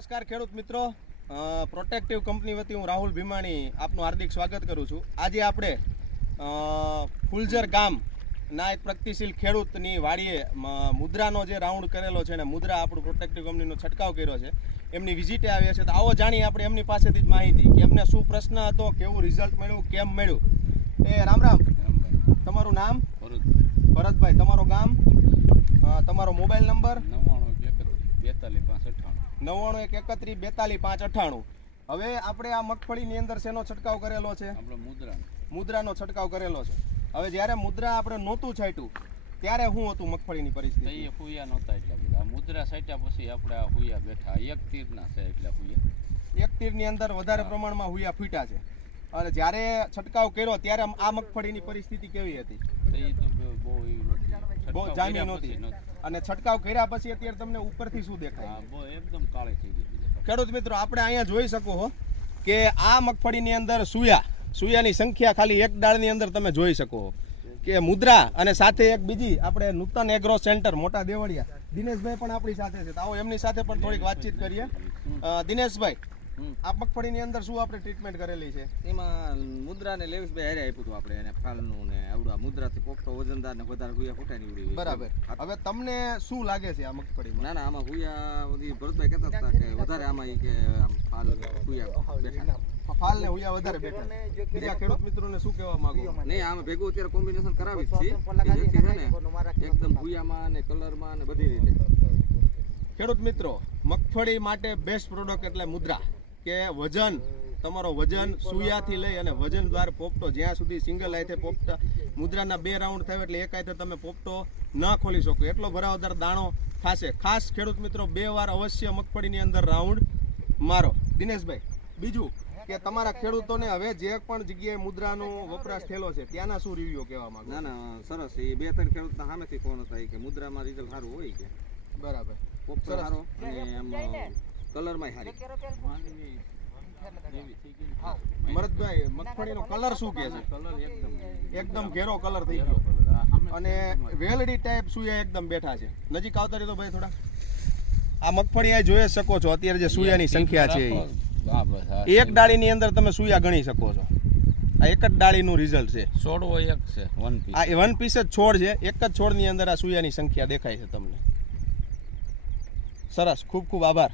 નમસ્કાર ખેડૂત મિત્રો. પ્રોટેક્ટિવ કંપની વતી હું રાહુલ ભીમાણી આપનું હાર્દિક સ્વાગત કરું છું. આજે આપણે ફુલજર ફુલઝર ગામ ના એક પ્રગતિશીલ ખેડૂતની વાડીએ મુદ્રાનો જે રાઉન્ડ કરેલો છે ને મુદ્રા આપણું પ્રોટેક્ટિવ કંપનીનો છંટકાવ કર્યો છે એમની વિઝિટે આવ્યા છે. તો આવો જાણીએ આપણે એમની પાસેથી જ માહિતી કે એમને શું પ્રશ્ન હતો કેવું રિઝલ્ટ મળ્યું કેમ મળ્યું? એ રામ રામ. તમારું નામ? ભરતભાઈ. તમારું ગામ? તમારો મોબાઈલ નંબર બેતાલીસ પાંચ અઠ્ઠાણું. નવ્વાણું એક એકત્રીસ બેતાલીસ પાંચ અઠ્ઠાણું. હવે આપણે આ મગફળીની અંદર શેનો છંટકાવ કરેલો છે? આપણે મુદ્રા મુદ્રાનો છંટકાવ કરેલો છે. હવે જ્યારે મુદ્રા આપણે નહોતું છાંટ્યું ત્યારે શું હતું મગફળીની પરિસ્થિતિ? એ હુયા નહોતા એટલા બધા. મુદ્રા છાંટ્યા પછી આપણે આ હુયા બેઠા. એક તીરના છે એટલે હુયા. એક તીરની અંદર વધારે પ્રમાણમાં હુયા ફૂટ્યા છે. અને જ્યારે છંટકાવ કર્યો ત્યારે આ મગફળીની પરિસ્થિતિ કેવી હતી? બહુ-. જામી નહોતી. અને છંટકાવ કર્યા પછી અત્યારે તમને ઉપરથી શું દેખાય? એકદમ કાળી થઈ ગઈ ખેડૂત મિત્રો આપણે અહીંયા જોઈ શકો હો કે આ મગફળીની અંદર સુયા. સુયાની સંખ્યા ખાલી એક ડાળની અંદર તમે જોઈ શકો કે મુદ્રા અને સાથે એક બીજી આપણે નૂતન એગ્રો સેન્ટર મોટા દેવળિયા. દિનેશભાઈ પણ આપણી સાથે છે. તો આવો એમની સાથે પણ થોડીક વાતચીત કરીએ. દિનેશભાઈ. આ મગફળીની અંદર શું આપણે ટ્રીટમેન્ટ કરેલી છે? એમાં મુદ્રા ને લેવીસ બે હારે આપ્યું હતું આપણે એને ફાલનું ને આવડું આ મુદ્રાથી પોખતો વજનદાર ને વધારે ગુયા ફૂટા નીવડી બરાબર. હવે તમને શું લાગે છે આ મગફળીમાં? ના ના આમાં ગુયા બધી ભરતભાઈ કહેતા હતા કે વધારે આમાં કે આમ ફાલ ગુયા બેઠા. ફાલ ને હુયા વધારે બેઠા. બીજા ખેડૂત મિત્રોને શું કહેવા માંગો? નહીં આમાં ભેગું અત્યારે કોમ્બિનેશન કરાવી જ જેથી છે ને એકદમ હુયામાં ને કલરમાં ને બધી રીતે. ખેડૂત મિત્રો મગફળી માટે બેસ્ટ પ્રોડક્ટ એટલે મુદ્રા. કે વજન તમારો વજન સુયાથી લઈ અને વજન દ્વાર પોપટો જ્યાં સુધી સિંગલ હાથે પોપટા મુદ્રાના બે રાઉન્ડ થાય એટલે એક હાથે તમે પોપટો ન ખોલી શકો. એટલો ભરાવદાર દાણો થશે. ખાસ ખેડૂત મિત્રો બે વાર અવશ્ય મગફળીની અંદર રાઉન્ડ મારો. દિનેશભાઈ બીજું કે તમારા ખેડૂતોને હવે જે પણ જગ્યાએ મુદ્રાનો વપરાશ થયેલો છે ત્યાંના શું રિવ્યુ કહેવા માંગુ ના ના સરસ. એ બે ત્રણ ખેડૂતના સામેથી ફોન હતા. કે મુદ્રામાં રિઝલ્ટ સારું હોય કે? બરાબર. પોપટો. સારો અને એમ કલરમાં ગઈ મરદભાઈ મગફળીનો કલર શું કે છે? કલર એકદમ એકદમ ઘેરો કલર થઈ ગયો. અને વેલડી ટાઈપ સુયા એકદમ બેઠા છે? નજીક આવતા તો ભાઈ થોડા. આ મગફળી આ જોઈ જ શકો છો. અત્યારે જે સુયાની સંખ્યા છે એક ડાળીની અંદર તમે સુયા ગણી શકો છો. આ એક જ ડાળીનું રિઝલ્ટ છે. છોડવો એક છે વન પીસ આ વન પીસ જ છોડ છે. એક જ છોડની અંદર આ સુયાની સંખ્યા દેખાય છે તમને. સરસ ખૂબ ખૂબ આભાર.